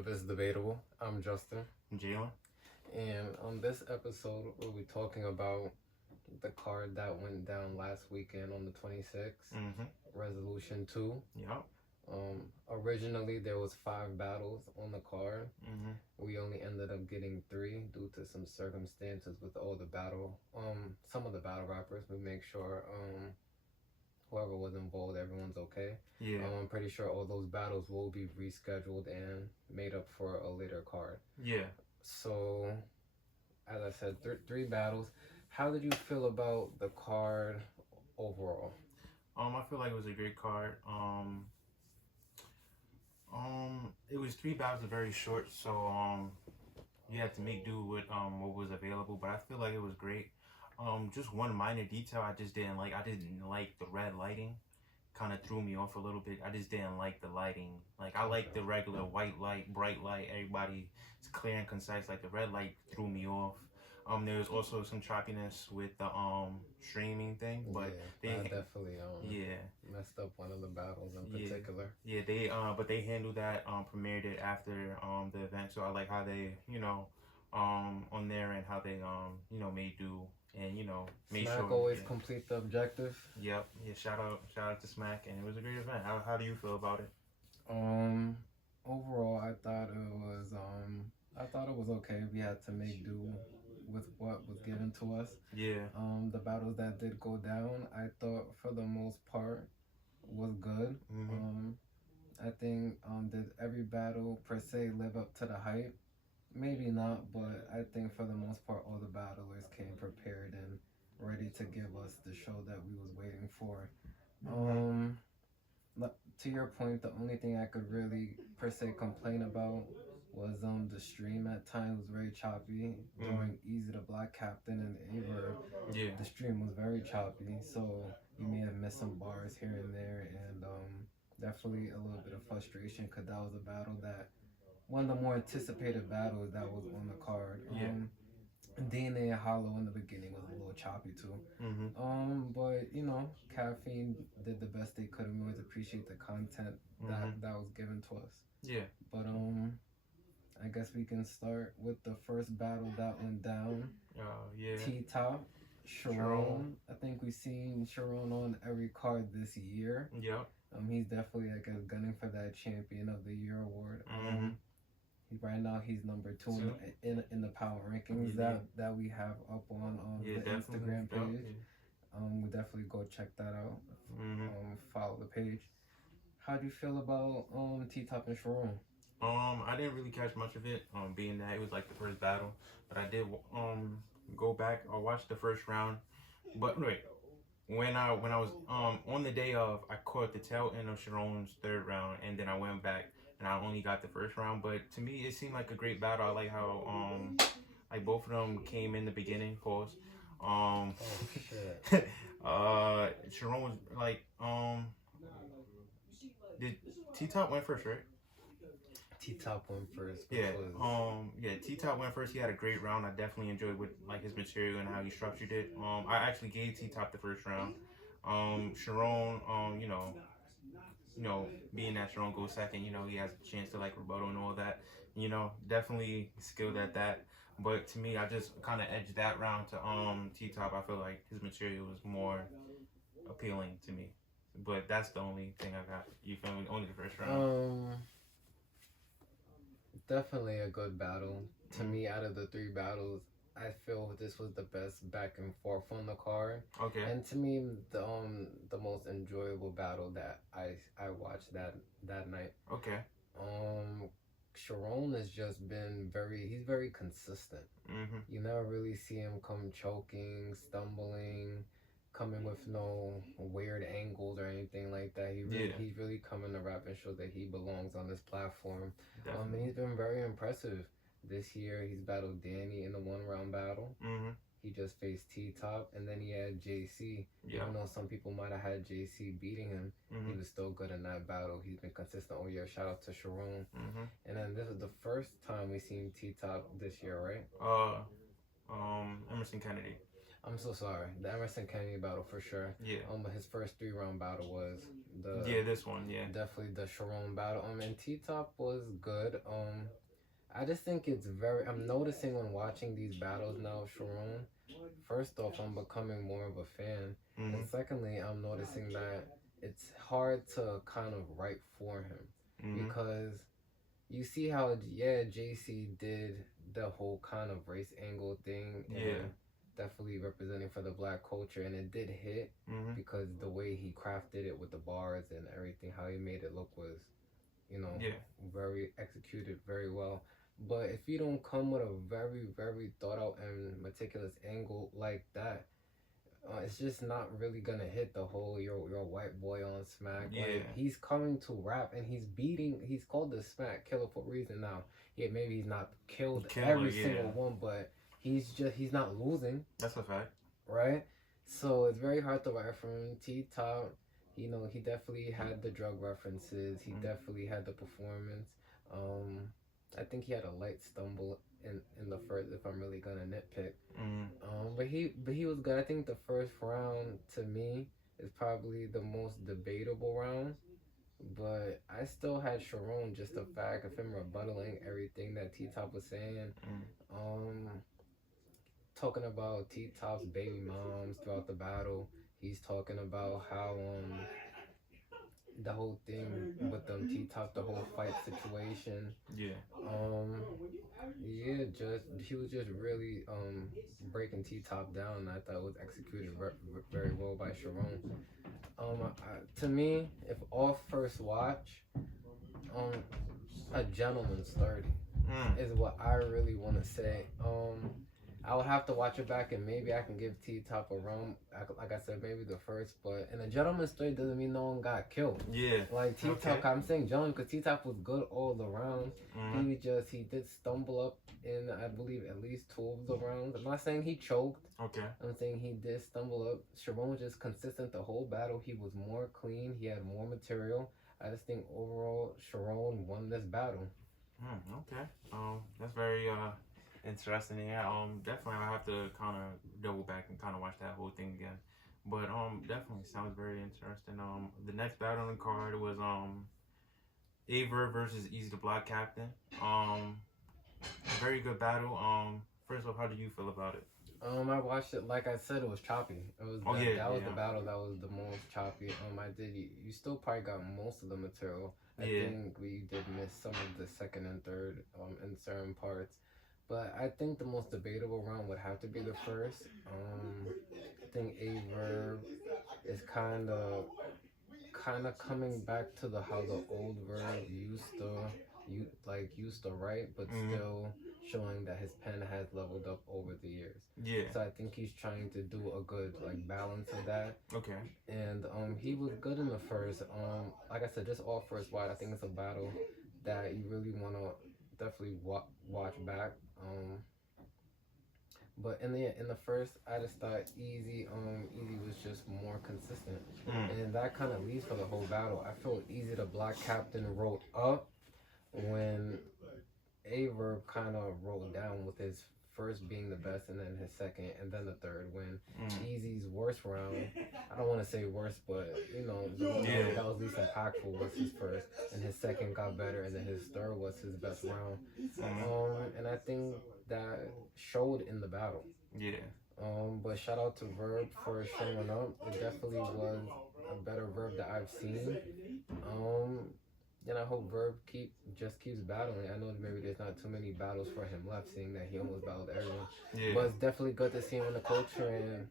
of It's Debatable. I'm Justin. Jalen. And on this episode, we'll be talking about the card that went down last weekend on the 26th, Resolution 2. Yep. Originally, there was 5 battles on the card. Mm-hmm. We only ended up getting 3 due to some circumstances with all the battle, some of the battle rappers. We make sure, whoever was involved, everyone's okay. Yeah. I'm pretty sure all those battles will be rescheduled and made up for a later card. Yeah. So, as I said, 3 battles. How did you feel about the card overall? I feel like it was a great card. It was 3 battles, very short, so you had to make do with what was available. But I feel like it was great. Just one minor detail I just didn't like. I didn't like the red lighting. Kind of threw me off a little bit. I just didn't like the lighting. Like I like the regular white light, bright light. Everybody is clear and concise. Like the red light threw me off. There was also some choppiness with the streaming thing, but they definitely messed up one of the battles in particular. Yeah, they but they handled that, premiered it after the event. So I like how they on there and how they made do and made Smack sure always complete the objective. Yep. Yeah, shout out to Smack, and it was a great event. How do you feel about it? Overall I thought it was okay. We had to make do with what was given to us. Yeah. The battles that did go down, I thought for the most part was good. I think did every battle per se live up to the hype? Maybe not, but I think for the most part all the battlers came prepared and ready to give us the show that we was waiting for. To your point, the only thing I could really per se complain about was the stream at times was very choppy. During Easy the Black Captain and Aver, the stream was very choppy, so you may have missed some bars here and there, and definitely a little bit of frustration because that was a battle that one of the more anticipated battles that was on the card. DNA and Hollow in the beginning was a little choppy too. But Caffeine did the best they could, and we always appreciate the content that was given to us. Yeah. But I guess we can start with the first battle that went down. T-Top, Sharon. I think we've seen Sharon on every card this year. Yeah. He's definitely gunning for that Champion of the Year award. Right now he's number 2 in the power rankings that we have up on the Instagram page. We'll definitely go check that out. Follow the page. How do you feel about T-Top and Sharon? I didn't really catch much of it, being that it was like the first battle, but I did go back or watch the first round. But wait, when I was on the day of, I caught the tail end of Sharon's third round, and then I went back and I only got the first round. But to me, it seemed like a great battle. I like how like both of them came in the beginning. Pause. Sharon was like did T-Top went first, right? T-Top went first. Yeah. T-Top went first. He had a great round. I definitely enjoyed his material and how he structured it. I actually gave T-Top the first round. Sharon, being that Sharon goes second, he has a chance to rebuttal and all that. Definitely skilled at that. But to me, I just kind of edged that round to T-Top. I feel like his material was more appealing to me. But that's the only thing I got. You feel me? Only the first round. Definitely a good battle. To me, out of the 3 battles, I feel this was the best back and forth on the card. Okay. And to me, the most enjoyable battle that I watched that night. Okay. Sharon has just been he's very consistent. You never really see him come choking, stumbling, coming with no weird angles or anything like that. He's really coming to rap and show that he belongs on this platform. And he's been very impressive this year. He's battled Danny in the 1-round battle. He just faced T-Top, and then he had JC. Even though some people might have had JC beating him, he was still good in that battle. He's been consistent all year. Shout out to Sharon. And then this is the first time we've seen T-Top this year, right? Emerson Kennedy. I'm so sorry. The Emerson Kennedy battle for sure. Yeah. But his first 3-round battle was this one. Yeah. Definitely the Sharon battle. And T Top was good. I just think it's I'm noticing when watching these battles now, Sharon. First off, I'm becoming more of a fan, and secondly, I'm noticing that it's hard to kind of write for him because you see how JC did the whole kind of race angle thing, and definitely representing for the black culture, and it did hit because the way he crafted it with the bars and everything, how he made it look was, very executed very well. But if you don't come with a very, very thought out and meticulous angle like that, it's just not really gonna hit the whole you're a white boy on Smack. Yeah. Like, he's coming to rap and he's called the Smack Killer for a reason now. Yeah, maybe he's not killed every single one, but he's not losing. That's a fact. Right? So it's very hard to write from him. T-Top, he definitely had the drug references. He definitely had the performance. I think he had a light stumble in the first, if I'm really gonna nitpick. But he was good. I think the first round to me is probably the most debatable round. But I still had Sharon, just the fact of him rebuttaling everything that T-Top was saying. Talking about T-Top's baby moms throughout the battle. He's talking about how the whole thing with them T-Top, the whole fight situation. Yeah. He was just really breaking T-Top down. I thought it was executed very well by Sharon. To me, if off first watch, a gentleman's 30 is what I really want to say. I would have to watch it back and maybe I can give T-Top a run. Like I said, maybe the first, but in a gentleman's 30 doesn't mean no one got killed. Yeah. Like T-Top, I'm saying gentleman because T-Top was good all the rounds. He did stumble up in, I believe, at least 2 of the rounds. I'm not saying he choked. Okay. I'm saying he did stumble up. Sharon was just consistent the whole battle. He was more clean. He had more material. I just think overall, Sharon won this battle. Okay. That's very interesting. Yeah. Definitely I have to kind of double back and kind of watch that whole thing again. But definitely sounds very interesting. The next battle on the card was Averb versus Easy the Block Captain. Very good battle. First off, how do you feel about it? I watched it. Like I said, it was choppy. It was that was the battle that was the most choppy. You still probably got most of the material. I think we did miss some of the second and third in certain parts. But I think the most debatable round would have to be the first. I think Averb is kind of coming back to how the old Verb used to write, but still showing that his pen has leveled up over the years. Yeah. So I think he's trying to do a good balance of that. Okay. And he was good in the first. Like I said, just all first watch. I think it's a battle that you really want to definitely watch back. But in the first, I just thought Easy was just more consistent, and that kind of leads for the whole battle. I feel Easy the Black Captain wrote up when Averb kind of wrote down, with his first being the best, and then his second, and then the third. When Easy's worst round, I don't want to say worst, but that was least impactful, was his first, and his second got better, and then his third was his best round. And I think that showed in the battle. Yeah. But shout out to Verb for showing up. It definitely was a better Verb that I've seen. And I hope Verb keeps battling. I know maybe there's not too many battles for him left, seeing that he almost battled everyone. Yeah. But it's definitely good to see him in the culture. And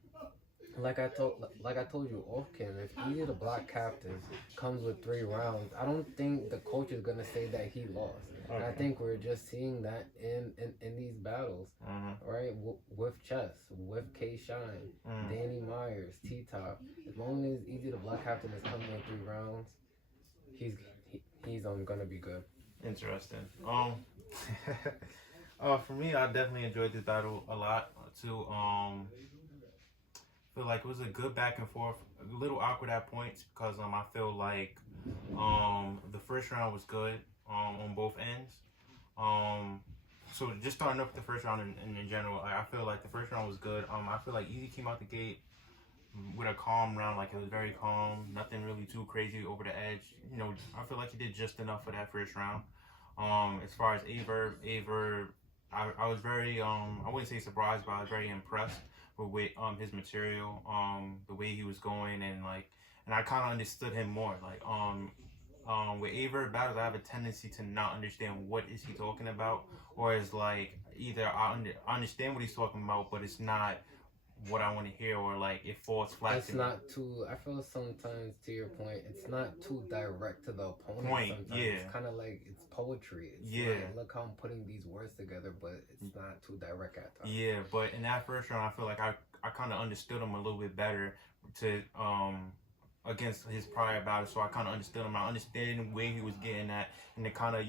like I told you off cam, if Easy the Block Captain comes with 3 rounds, I don't think the coach is gonna say that he lost. Okay. And I think we're just seeing that in these battles, right? With Chess, with K Shine, Danny Myers, T-Top. As long as Easy the Block Captain is coming with 3 rounds, he's gonna be good. Interesting. For me, I definitely enjoyed this battle a lot too. Feel like it was a good back and forth. A little awkward at points because I feel like the first round was good on both ends. so just starting up the first round in general, I feel like the first round was good. I feel like Easy came out the gate with a calm round, like it was very calm, nothing really too crazy over the edge. I feel like he did just enough for that first round. As far as Aver, I was very I wouldn't say surprised, but I was very impressed with his material, the way he was going, and I kind of understood him more. With Aver battles, I have a tendency to not understand what is he talking about, or is like either I understand what he's talking about, but it's not what I want to hear, or like it falls flat. It's not too. I feel sometimes, to your point, it's not too direct to the opponent. Sometimes. It's kind of like it's poetry. It's like, look how I'm putting these words together, but it's not too direct at times. Yeah, but in that first round, I feel like I kind of understood him a little bit better to against his prior battle, so I kind of understood him. I understood where he was getting at, and the kind of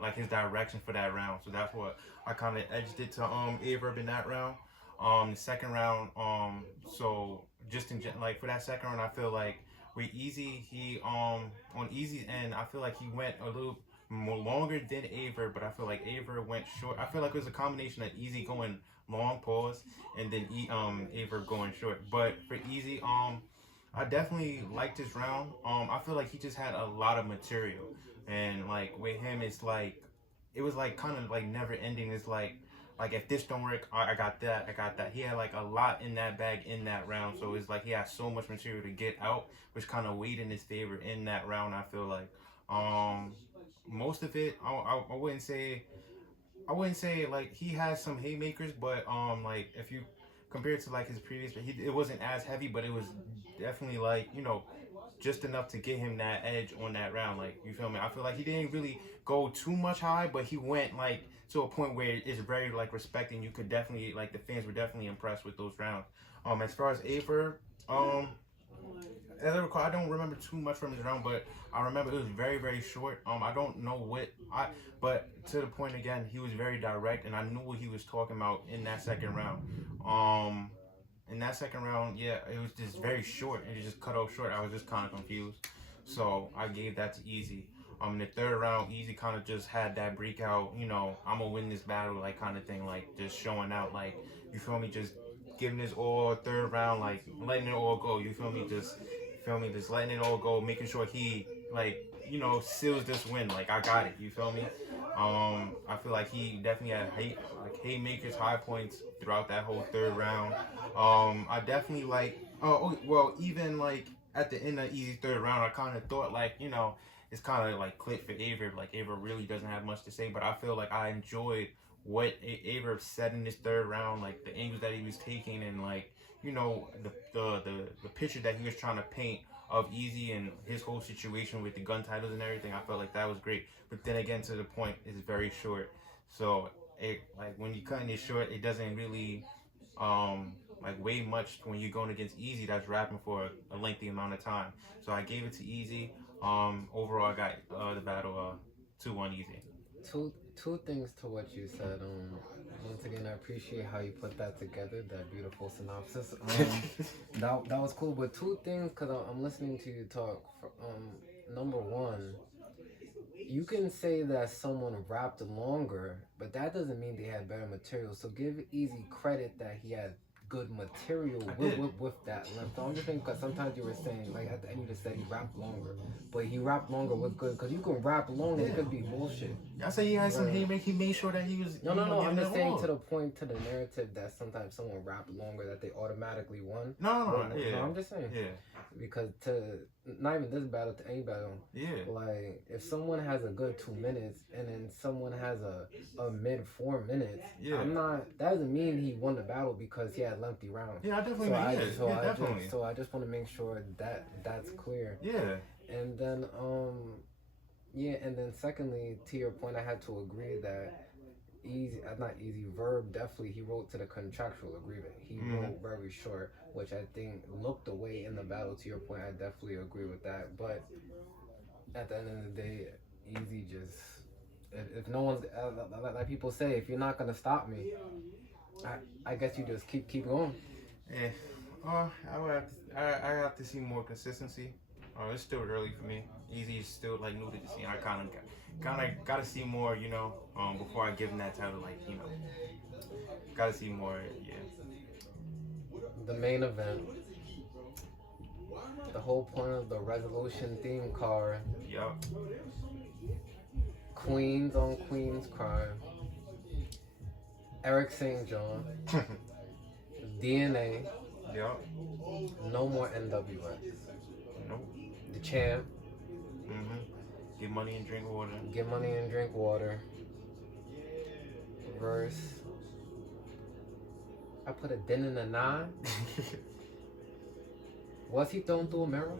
like his direction for that round. So that's what I kind of edged it to Averb in that round. The second round, so just like for that second round, I feel like with Easy, he on Easy's end, I feel like he went a little more longer than Aver, but I feel like Aver went short. I feel like it was a combination of Easy going long pause and then Aver going short. But for Easy, I definitely liked his round. I feel like he just had a lot of material, and like with him, it's like it was like kind of like never ending. It's like if this don't work, I got that, I got that. He had like a lot in that bag in that round, so it's like he had so much material to get out, which kind of weighed in his favor in that round. I feel like most of it, I wouldn't say like he has some haymakers, but like if you compared to like his previous, it wasn't as heavy, but it was definitely like just enough to get him that edge on that round. Like, you feel me? I feel like he didn't really go too much high, but he went like to a point where it's very like respecting. You could definitely like the fans were definitely impressed with those rounds. As far as Aver, as I recall, I don't remember too much from his round, but I remember it was very, very short. I don't know but to the point again, he was very direct, and I knew what he was talking about in that second round. In that second round, yeah, it was just very short. It just cut off short. I was just kind of confused, so I gave that to Easy. In the third round, Easy kind of just had that breakout, I'm gonna win this battle, like kind of thing, like just showing out, like, you feel me, just giving this all third round, like letting it all go. You feel me, just letting it all go, making sure he like seals this win. Like, I got it. You feel me? I feel like he definitely had haymakers, high points throughout that whole third round. I definitely like. Even like at the end of Easy's third round, I kind of thought like it's kind of like clicked for Aver. Like, Aver really doesn't have much to say, but I feel like I enjoyed what Aver said in this third round, like the angles that he was taking, and like the picture that he was trying to paint of Easy and his whole situation with the gun titles and everything. I felt like that was great, but then again, to the point, it's very short. So it, like, when you're cutting it short, it doesn't really like weigh much when you're going against Easy that's rapping for a lengthy amount of time. So I gave it to Easy. Overall, I got the battle 2-1 Easy. Two things to what you said. Once again, I appreciate how you put that together, that beautiful synopsis. That was cool. But two things, because I'm listening to you talk. Number one, you can say that someone rapped longer, but that doesn't mean they had better material. So give Easy credit that he had good material with that length. I'm just thinking, because sometimes you were saying, like at the end you just said he rapped longer, but he rapped longer was good, because you can rap longer, it could be bullshit. I say he had some haymakers. He made sure that he was. No. I'm just saying to the point, to the narrative, that sometimes someone rapped longer that they automatically won. No, I'm just saying. Yeah. Because to not even this battle, to any battle. Yeah. Like, if someone has a good 2 minutes and then someone has a mid 4 minutes, yeah. That doesn't mean he won the battle because he had lengthy rounds. Yeah, I definitely definitely. So I just want to make sure that that's clear. Yeah. And then secondly, to your point, I had to agree that Verb definitely, he wrote to the contractual agreement. He wrote very short, which I think looked away in the battle. To your point, I definitely agree with that. But at the end of the day, Easy just, if no one's, like people say, if you're not gonna stop me, I guess you just keep going. Yeah. I have to see more consistency. Oh, it's still early for me. Easy is still like new to the scene. I kind of gotta see more, before I give him that title. Like, gotta see more. Yeah. The main event. The whole point of the Resolution theme card. Yup. Queens on Queens crime. Eric St. John. DNA. Yup. No more NWX. Nope. The champ. Get money and drink water. Get money and drink water. Verse. I put a din in a 9. Was he thrown through a mirror?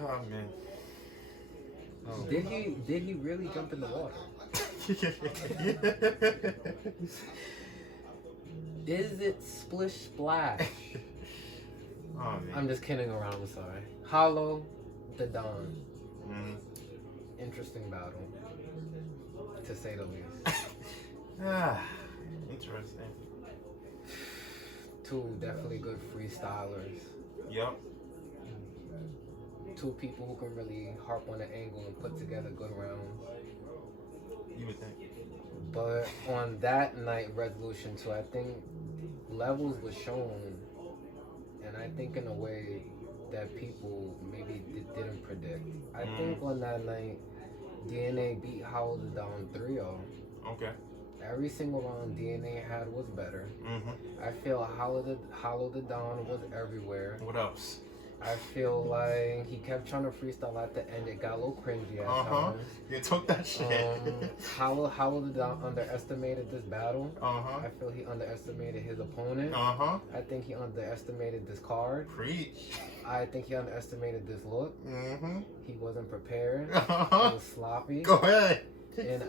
Oh man. Oh. Did he really jump in the water? Is it splish splash? Oh man. I'm just kidding around, I'm sorry. Hollow the Don. Interesting battle, to say the least. Interesting. Two definitely good freestylers. Yup. Two people who can really harp on the angle and put together good rounds. You would think. But on that night, Resolution 2, I think levels were shown, and I think in a way that people maybe didn't predict. I think on that night, DNA beat Hollow the Don 3-0. Okay. Every single round DNA had was better. I feel Hollow the Don was everywhere. What else? I feel like he kept trying to freestyle at the end. It got a little cringy at times. You took that shit. Hollow the Don underestimated this battle. I feel he underestimated his opponent. I think he underestimated this card. Preach. I think he underestimated this look. He wasn't prepared. He was sloppy. Go ahead. And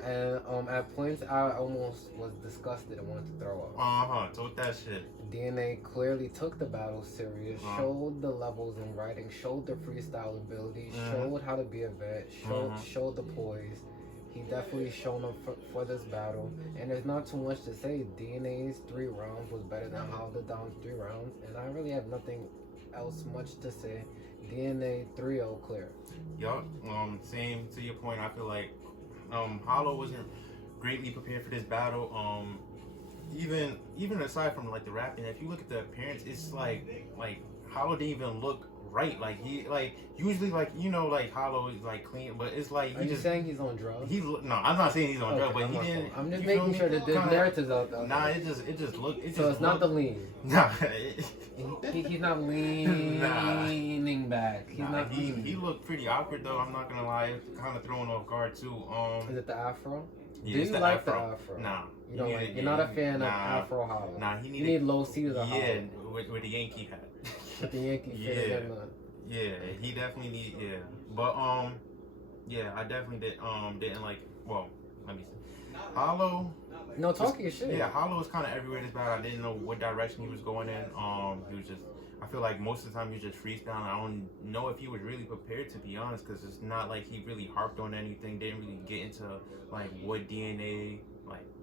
at points I almost was disgusted and wanted to throw up. Took that shit. DNA clearly took the battle serious, showed the levels in writing, showed the freestyle ability, showed how to be a vet, showed the poise. He definitely shown up for this battle, and there's not too much to say. DNA's 3 rounds was better than Hollow the Don's 3 rounds, and I really have nothing else much to say. DNA 3-0 clear. Yup. Same to your point. I feel like Hollow wasn't greatly prepared for this battle. Even aside from like the rapping, if you look at the appearance, it's like Hollow didn't even look right. Like he usually like Hollow is like clean, but it's like Are you saying he's on drugs? No, I'm not saying he's on drugs, but he didn't. I'm just making sure that there's narratives out there. Nah, it just looked. So it's not the lean. Nah, he's not leaning back. He's not. He looked pretty awkward though. I'm not gonna lie, kind of thrown off guard too. Is it the afro? Yeah, Do you like afro. the afro? Nah. You don't like. You're not a fan of Afro Hollow. Nah, you need low Caesar Hollow. Yeah, with the Yankee hat. With the Yankee hat. Yeah, he definitely need. Yeah, but yeah, I definitely didn't like. Well, let me see. Hollow. No, talk your shit. Yeah, Hollow was kind of everywhere this battle. I didn't know what direction he was going in. He was just. I feel like most of the time he was just freestyling. I don't know if he was really prepared, to be honest, because it's not like he really harped on anything. Didn't really get into like what DNA.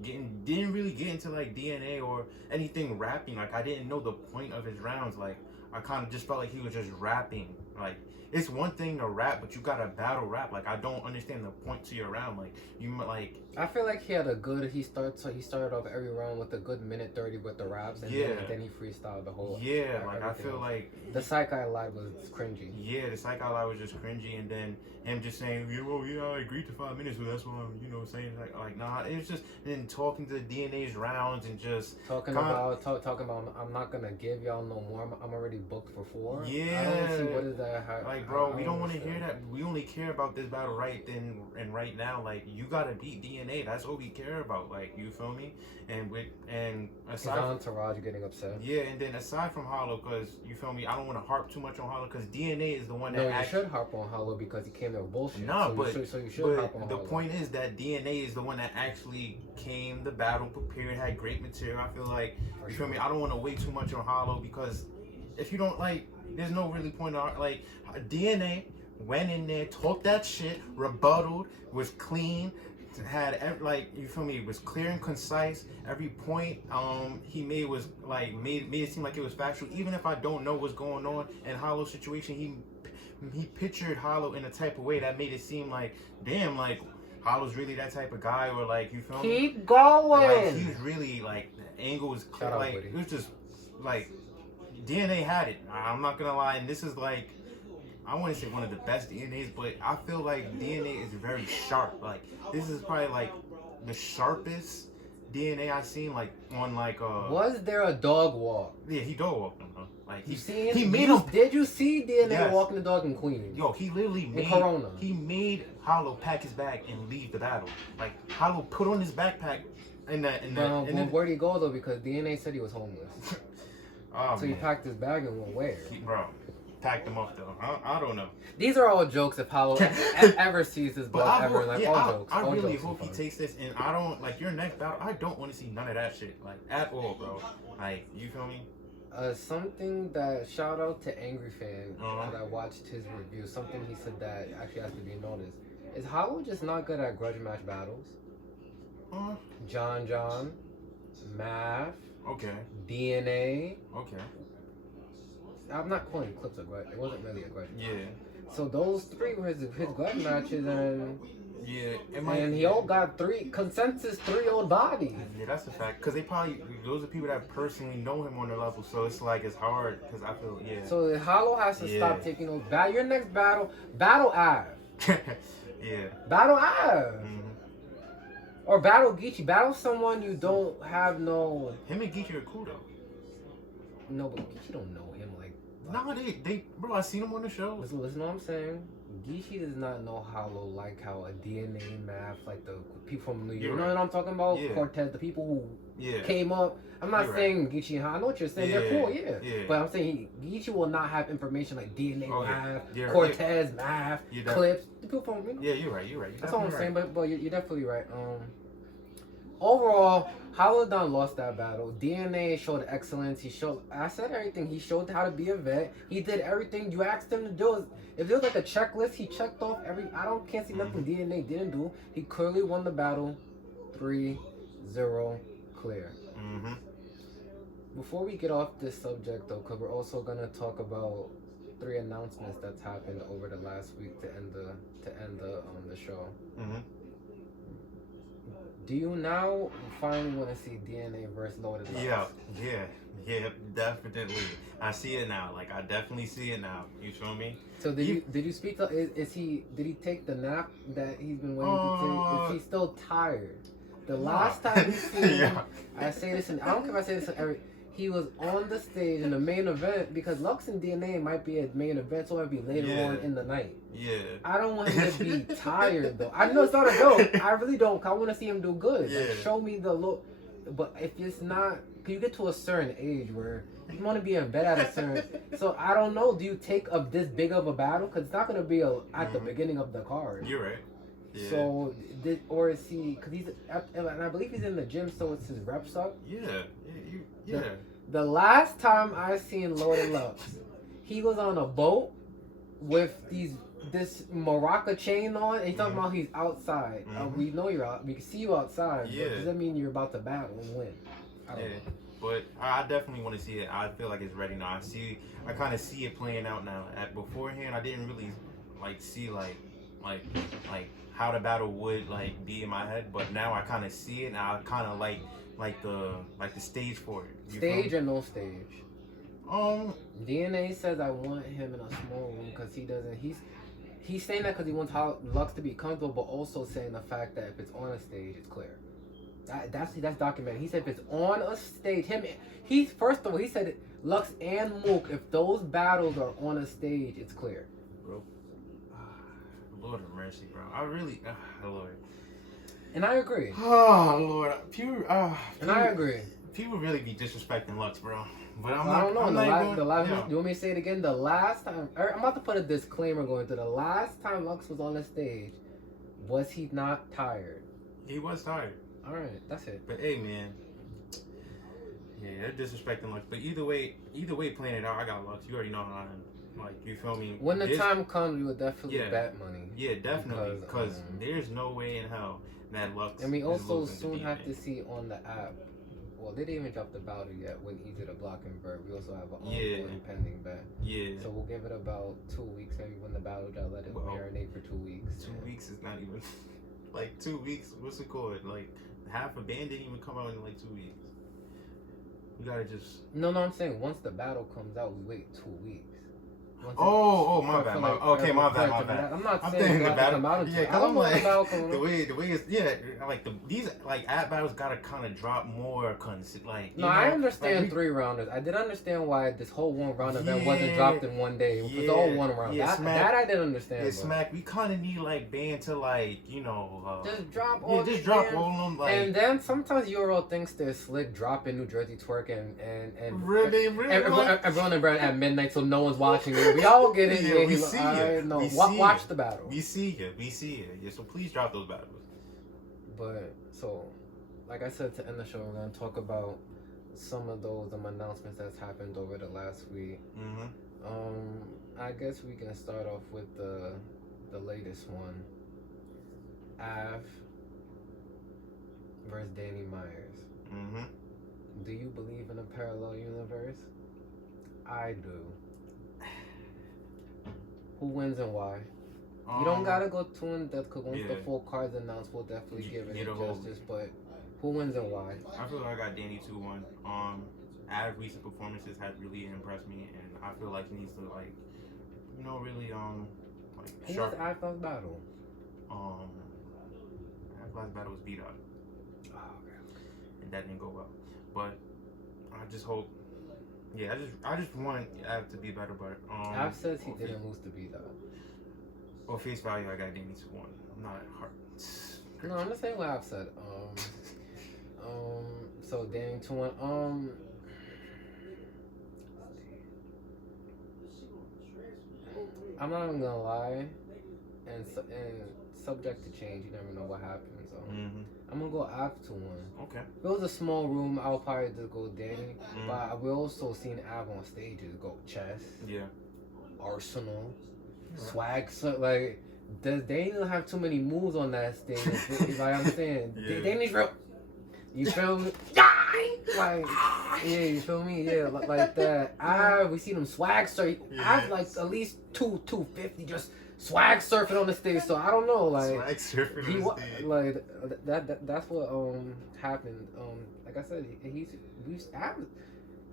Didn't really get into like DNA or anything rapping. Like I didn't know the point of his rounds. Like I kind of just felt like he was just rapping. Like it's one thing to rap, but you gotta battle rap. Like I don't understand the point to your round. Like you like. I feel like he had a good. He started off every round with a good minute 30 with the raps, and then he freestyled the whole. Yeah, like I feel like the Psych I Lied was cringy. Yeah, the Psych I Lied was just cringy, and then him just saying, I agreed to 5 minutes, so that's what I'm, saying like nah. It was just then talking to the DNA's rounds and just talking about I'm not gonna give y'all no more. I'm already booked for 4. Yeah, I don't see what is that. Like bro, we don't want to hear that. We only care about this battle right then and right now. Like you gotta beat DNA. That's what we care about. Like you feel me? And aside from Entourage getting upset. Yeah, and then aside from Hollow, because you feel me, I don't want to harp too much on Hollow because DNA is the one that. No, you should harp on Hollow because he came there with bullshit. No, so you should harp on the Hollow. point is that DNA is the one that actually came the battle prepared, had great material. I feel like you feel me. I don't want to wait too much on Hollow because if you don't like, there's no really point on like DNA went in there, talked that shit, rebutted, was clean. Had like you feel me, was clear and concise. Every point he made was like made it seem like it was factual. Even if I don't know what's going on in Hollow's situation, he he pictured Hollow in a type of way that made it seem like, damn, like Hollow's really that type of guy, or like, you feel me? Keep going. Like, he was really like, the angle was clear, like Woody. it was just like DNA had it. I'm not gonna lie, and this is like, I want to say one of the best DNAs, but I feel like DNA is very sharp. Like, this is probably like the sharpest DNA I've seen, like on like Was there a dog walk? Yeah, he dog walked him, huh? Like he made him. Did you see DNA walking the dog in Queens? Yo, he literally made Corona. He made Hollow pack his bag and leave the battle. Like, Hollow put on his backpack where'd he go though? Because DNA said he was homeless. Oh, so he packed his bag and went where? Bro, packed him up though. I don't know. These are all jokes. If Hollow ever sees this blood ever, like all jokes. I really hope he takes this, and I don't like your next battle. I don't want to see none of that shit, like at all, bro. Like, you feel me? Something that, shout out to Angry Fan that I watched his review. Something he said that actually has to be noticed is Hollow just not good at grudge match battles. John, Math. Okay. DNA. Okay. I'm not calling clips a grudge. It wasn't really a grudge. Yeah. So those three were his grudge matches, and yeah, and he all got consensus 3 old bodies. Yeah, that's a fact. Cause those are people that personally know him on the level, so it's like it's hard. Cause I feel So Hollow has to stop taking those. Your next battle Ave. Yeah. Battle Ave. Or battle Geechee. Battle someone you don't have no. Him and Geechee are cool though. No, but Geechee don't know him like. No, they bro. I seen him on the show. Listen to what I'm saying. Geechee does not know Hollow like how a DNA Math, like the people from New York. You know what I'm talking about? Yeah. Cortez, the people who came up. I'm not saying Geechee and Hollow. I know what you're saying. They're cool, yeah. But I'm saying Geechee will not have information like DNA Math, Cortez Math, clips. The people from you're right. That's all I'm saying. But you're definitely right. Overall, Hollow Don lost that battle. DNA showed excellence. I said everything. He showed how to be a vet. He did everything you asked him to do. If there was like a checklist, he checked off can't see nothing DNA didn't do. He clearly won the battle. 3-0 clear. Before we get off this subject though, because we're also gonna talk about 3 announcements that's happened over the last week to end the show. Do you now finally want to see DNA versus Loaded Lux? Yeah, definitely. I see it now. Like, I definitely see it now. You feel me? So did you speak to? Did he take the nap that he's been waiting to take? Is he still tired? The last time we seen him, I say this, and I don't care if I say this every. He was on the stage in the main event because Lux and DNA might be a main event, so it'll be later on in the night. Yeah. I don't want him to be tired though. I know it's not a joke. I really don't. I want to see him do good. Like, show me the look. But if it's not, can you get to a certain age where you want to be in bed at a certain? So I don't know. Do you take up this big of a battle? Because it's not going to be at the beginning of the card. You're right. Yeah. So, or is he? Because he's, and I believe he's in the gym, so it's his reps up. Yeah. The last time I seen Loaded Lux, he was on a boat with this maraca chain on. And he's talking about he's outside. We know you're out. We can see you outside. Yeah. But does that mean you're about to battle and win? I don't know. But I definitely want to see it. I feel like it's ready now. I kind of see it playing out now. Beforehand, I didn't really see like how the battle would be in my head. But now I kind of see it, and I kind of like the stage for it. Stage or no stage? DNA says I want him in a small room because he doesn't. He's saying that because he wants Lux to be comfortable, but also saying the fact that if it's on a stage, it's clear. That's documented. He said if it's on a stage, first of all he said Lux and Mook, if those battles are on a stage, it's clear. Bro, Lord of mercy, bro. I really, Lord. And I agree. Oh Lord, I agree. People really be disrespecting Lux, bro. But I don't know. You want me to say it again? The last time, I'm about to put a disclaimer going through. The last time Lux was on the stage, was he not tired? He was tired. All right, that's it. But hey, man. Yeah, they're disrespecting Lux. But either way, playing it out, I got Lux. You already know how I'm. You feel me? When the time comes, we will definitely bet money. Yeah, definitely. Because there's no way in hell that Lux. And we also soon have to see on the app Well, they didn't even drop the battle yet with Easy the Block and Bird. We also have an ongoing pending bet. Yeah. So we'll give it about 2 weeks, maybe when the battle drop, let it marinate for 2 weeks. 2 weeks is not even like 2 weeks. What's it called? Like half a band didn't even come out in like 2 weeks. You gotta just. No, I'm saying once the battle comes out, we wait 2 weeks. My bad. Okay, my bad. I'm not saying the battle. Yeah, because I'm like the way is like these like ad battles gotta kind of drop more like. No, I understand like 3 rounders. I did understand why this whole 1 round event wasn't dropped in one day. It was all 1 round. That I did understand. Yeah, Smack. We kind of need like band to like just drop all. Just drop all of them. Like, and then sometimes Euro thinks they're slick, dropping New Jersey Twerk and everyone in at midnight, so no one's watching it. We all get it. Yeah, we see it. No, watch the battle. We see it. Yeah, so please drop those battles. But so, like I said, to end the show, we're gonna talk about some of those announcements that's happened over the last week. I guess we can start off with the latest one. Av versus Danny Myers. Do you believe in a parallel universe? I do. Who wins and why? You don't gotta go too in depth because once the full card's announced, we'll definitely give it justice. But who wins and why? I feel like I got Danny 2-1. Av recent performances has really impressed me, and I feel like he needs to like, really like. Who was Av's last battle? Av's last battle was B-Dot. Oh, okay. And that didn't go well, but I just hope. Yeah, I just want Av to be better, but Av says he didn't lose to B-Dot. Well, face value, I got Danny 2-1. I'm not hard. No, I'm just saying what I've said. So Danny 2-1. I'm not even gonna lie, and subject to change. You never know what happens. So I'm gonna go Av 2-1. Okay. If it was a small room, I'll probably just go Danny. But we've also seen Av on stages go Chess. Yeah. Arsenal. Swag. So like, does Danny don't have too many moves on that stage? Like I'm saying, Danny's real. You feel me? Like, yeah, you feel me? Yeah, like that. We see them swag surf. I've like at least 250 just swag surfing on the stage. So I don't know, like swag surfing on the stage. Like that's what happened. Like I said,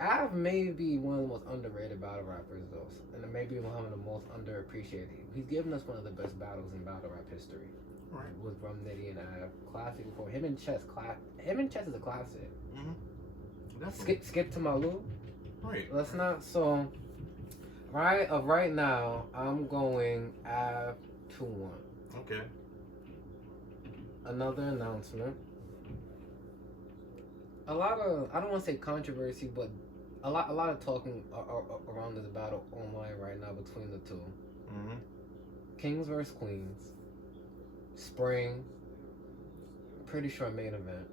Av may be one of the most underrated battle rappers though, and maybe one of the most underappreciated. He's given us one of the best battles in battle rap history. Right. With Rum Nitty and Av. Classic before. Him and Chess is a classic. Skip to Malou. Right. Let's not. So, right now, I'm going Av 2-1. Okay. Another announcement. A lot of, I don't want to say controversy, but a lot of talking around this battle online right now between the two. Kings versus Queens. Spring. Pretty sure main event.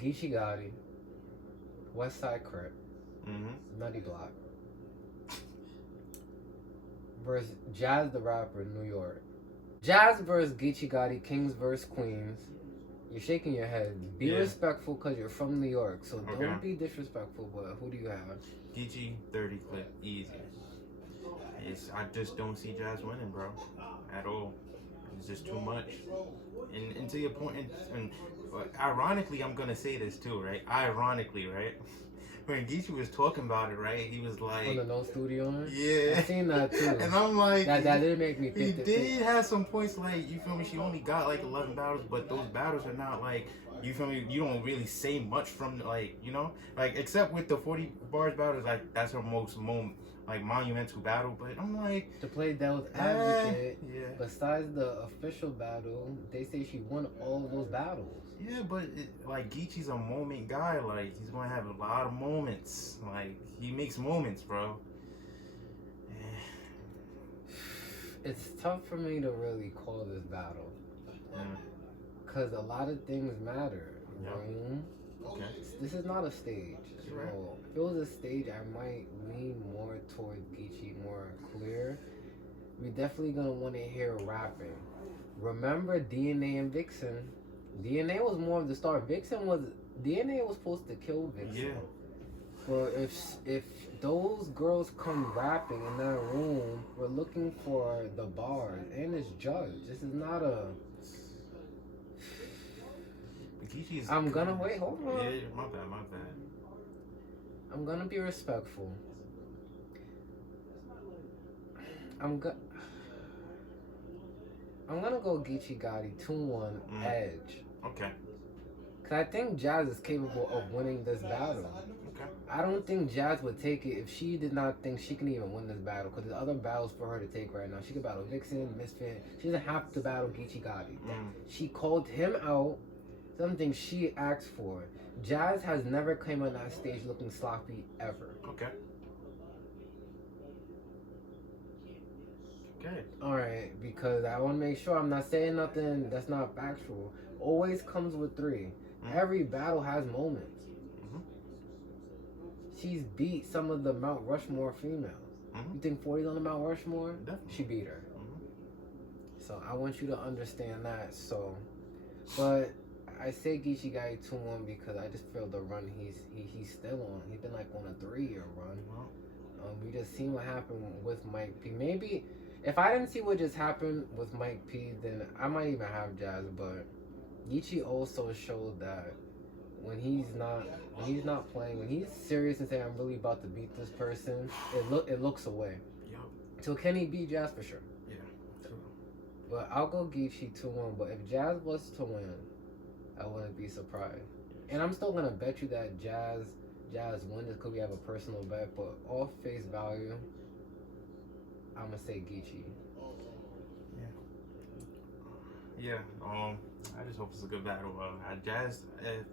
Geechee Gotti. Westside Crip. Nutty Block. Versus Jazz the Rapper, New York. Jazz versus Geechee Gotti. Kings versus Queens. You're shaking your head. Be respectful because you're from New York. So don't be disrespectful, but who do you have? Geechee 30 clip. Easy. I just don't see Jazz winning, bro. At all. It's just too much. And to your point, and ironically, I'm going to say this too, right? Ironically, right? When Geechee was talking about it, right? He was like... On the No Studio? Yeah. I seen that too. And I'm like... That did make me think. He did have some points like, you feel me? She only got like 11 battles, but those battles are not like... You feel me? You don't really say much from like, like except with the 40 bars battles, like that's her most monumental battle. But I'm like, to play devil's advocate, besides the official battle, they say she won all of those battles. Yeah, but like Geechee's a moment guy. Like he's gonna have a lot of moments. Like he makes moments, bro. It's tough for me to really call this battle. Because a lot of things matter. Room. Okay. This is not a stage. Right. No. If it was a stage, I might lean more towards Geechee, more clear. We're definitely going to want to hear rapping. Remember DNA and Vixen DNA was more of the star. DNA was supposed to kill Vixen. Yeah. But if those girls come rapping in that room, we're looking for the bars and it's judge. This is not a. I'm gonna wait. Hold on. Yeah, my bad. I'm gonna be respectful. I'm gonna go Geechee Gotti 2-1 Edge. Okay. Cause I think Jazz is capable of winning this battle. Okay. I don't think Jazz would take it if she did not think she can even win this battle. Cause there's other battles for her to take right now. She could battle Vixen, Misfit. She doesn't have to battle Geechee Gotti. She called him out. Something she asked for. Jazz has never came on that stage looking sloppy ever. Okay. Okay. Alright, because I want to make sure I'm not saying nothing that's not factual. Always comes with 3. Every battle has moments. She's beat some of the Mount Rushmore females. You think 40's on the Mount Rushmore? Definitely. She beat her. So I want you to understand that. So, but I say Geechee Gotti 2-1 because I just feel the run he's still on. He's been like on a 3-year run. We just seen what happened with Mike P. Maybe if I didn't see what just happened with Mike P, then I might even have Jazz. But Geechee also showed that when he's not playing, when he's serious and saying I'm really about to beat this person, it looks away. Yep. So can he beat Jazz for sure? Yeah. True. But I'll go Geechee 2-1. But if Jazz was to win, I wouldn't be surprised. And I'm still gonna bet you that Jazz wins because we have a personal bet. But off face value, I'm gonna say Geechee. Yeah. I just hope it's a good battle. Jazz,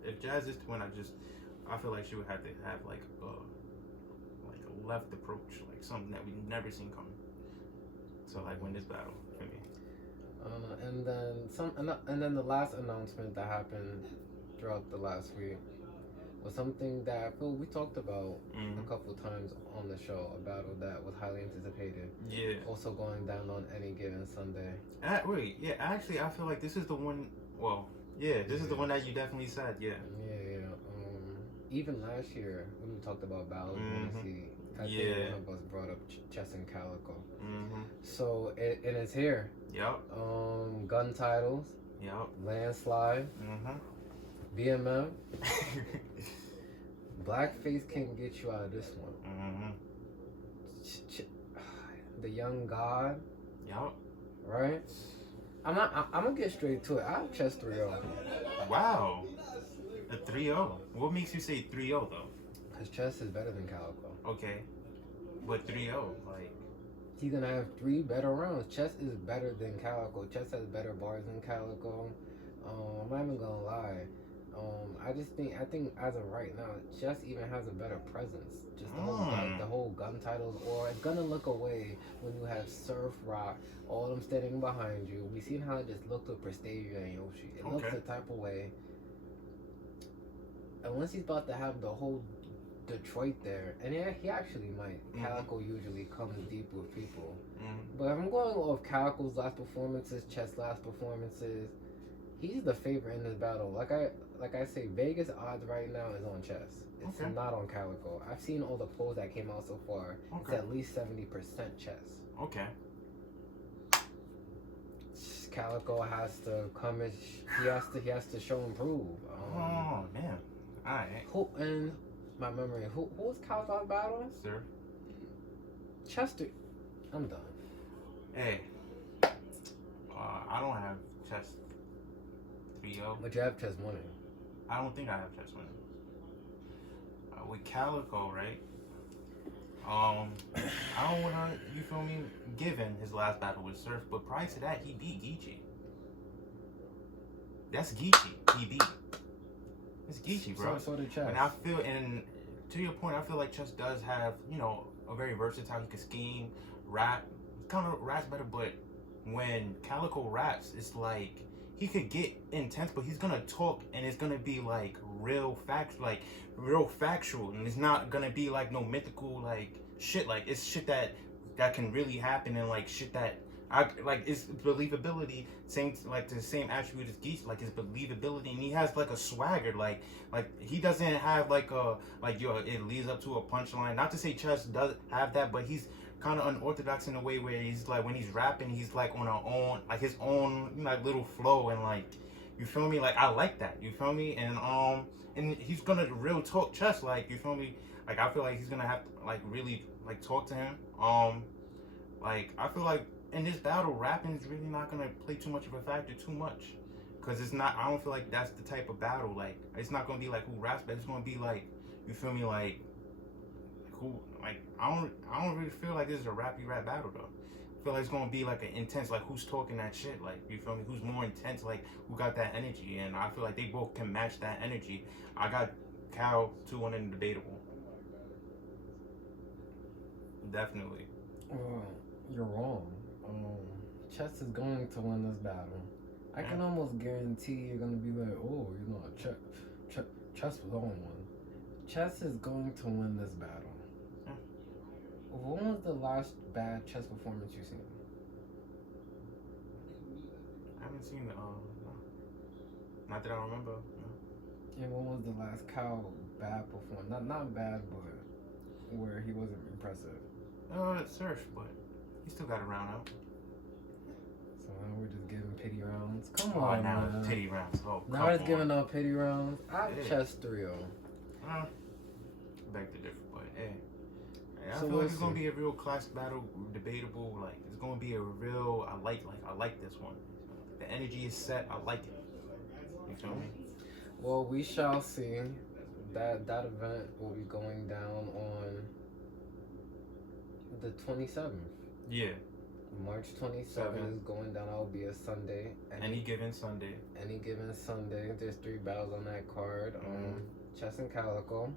if Jazz is to win, I feel like she would have to have like a left approach, like something that we've never seen coming. So like win this battle for me. And then the last announcement that happened throughout the last week was something that I feel we talked about a couple times on the show. A battle that was highly anticipated. Yeah. Also going down on any given Sunday. Actually, I feel like this is the one. Well, yeah, this is the one that you definitely said. Yeah. Yeah. Even last year when we talked about battles, I think one of us brought up Chess and Calico. So and it's here. Yep. Gun titles. Yep. Landslide. BMF. Blackface can't get you out of this one. The Young God. Yep. Right? I'm gonna get straight to it. I have Chess 3-0. Wow. A 3-0. What makes you say 3-0 though? Because Chess is better than Calico. Okay. But 3-0, like. He's gonna have 3 better rounds. Chess is better than Calico. Chess has better bars than Calico. I'm not even gonna lie. I think as of right now, Chess even has a better presence. Just the whole gun titles, or it's gonna look away when you have Surf Rock, all of them standing behind you. We seen how it just looked with Prestavia and Yoshi. It looks the type of way. Unless he's about to have the whole Detroit there, and he actually might. Calico usually comes deep with people. But if I'm going off Calico's last performances, Chess last performances, he's the favorite in this battle. Like I say, Vegas odds right now is on Chess. It's not on Calico. I've seen all the polls that came out so far. It's at least 70% Chess. Okay. Calico has to come and he has to show and prove. Oh man. Alright. My memory. Who was Calico's battle? Sir. Chester. I'm done. Hey. I don't have Chess 3-0. But you have Chess winning. I don't think I have Chess winning. With Calico, right? I don't want to, you feel me, given his last battle with Surf, but prior to that, he beat Geechee. That's Geechee. He beat. It's Geechee, bro. So did Chess. And I feel, and to your point, I feel like Chess does have, a very versatile. He can scheme, rap. Kind of raps better, but when Calico raps, it's like he could get intense, but he's gonna talk, and it's gonna be like real factual, and it's not gonna be like no mythical like shit. Like it's shit that can really happen, and like shit that I like his believability, same like the same attribute as Geach, like his believability, and he has like a swagger, like he doesn't have like a like yo. It leads up to a punchline. Not to say Chess does have that, but he's kind of unorthodox in a way where he's like when he's rapping, he's like on our own, like his own like little flow, and like you feel me. Like I like that. You feel me? And he's gonna real talk Chess. Like you feel me? Like I feel like he's gonna have to like really like talk to him. Like I feel like in this battle, rapping is really not gonna play too much of a factor too much, cause it's not. I don't feel like that's the type of battle. Like it's not gonna be like who raps, but it's gonna be like you feel me, like who like I don't really feel like this is a rappy rap battle though. I feel like it's gonna be like an intense, like who's talking that shit, like you feel me, who's more intense, like who got that energy, and I feel like they both can match that energy. I got Cal 2-1 in debatable, definitely. Well, you're wrong. Chess is going to win this battle. I can almost guarantee you're gonna be like, oh, you know, Chess was on one. Chess is going to win this battle. When was the last bad Chess performance you've seen? I haven't seen the no. Not that I remember. No. And when was the last Cal bad performance? Not bad, but where he wasn't impressive. Surf, but he still got a round out. So now we're just giving pity rounds. Come Oh, on, now man. it's pity rounds. Oh, Now it's giving out pity rounds. I have Chess 3-0. Back to different, but hey. I So feel like it's gonna be a real classic battle, debatable. Like it's gonna be a real. I like this one. The energy is set. I like it. You feel me? Well, we shall see. That event will be going down on the 27th. Yeah. March 27th is going down. That'll be a Sunday. Any given Sunday. Any given Sunday. There's 3 battles on that card. Chess and Calico.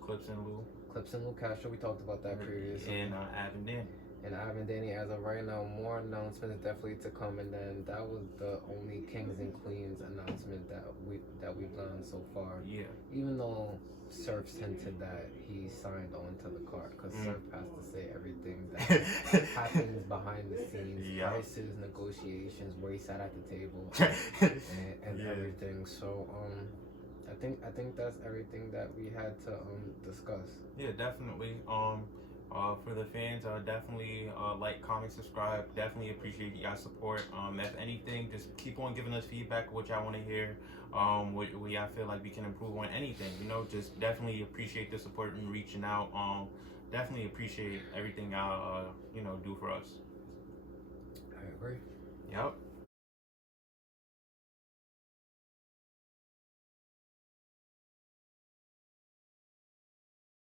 Clips and Lou. Clips and Lou Castro. We talked about that previously. And Ivan Danny. And Ivan Danny, as of right now, more announcements definitely to come. And then that was the only Kings and Queens announcement that we've done so far. Yeah. Even though Surf hinted that he signed on to the card, because Surf has to say everything that happens behind the scenes, prices, negotiations, where he sat at the table, and everything. So I think that's everything that we had to discuss. Yeah, definitely. For the fans, definitely like, comment, subscribe. Definitely appreciate y'all support. If anything, just keep on giving us feedback, which I want to hear. What I feel like we can improve on anything. You know, just definitely appreciate the support and reaching out. Definitely appreciate everything y'all do for us. I agree. Yep.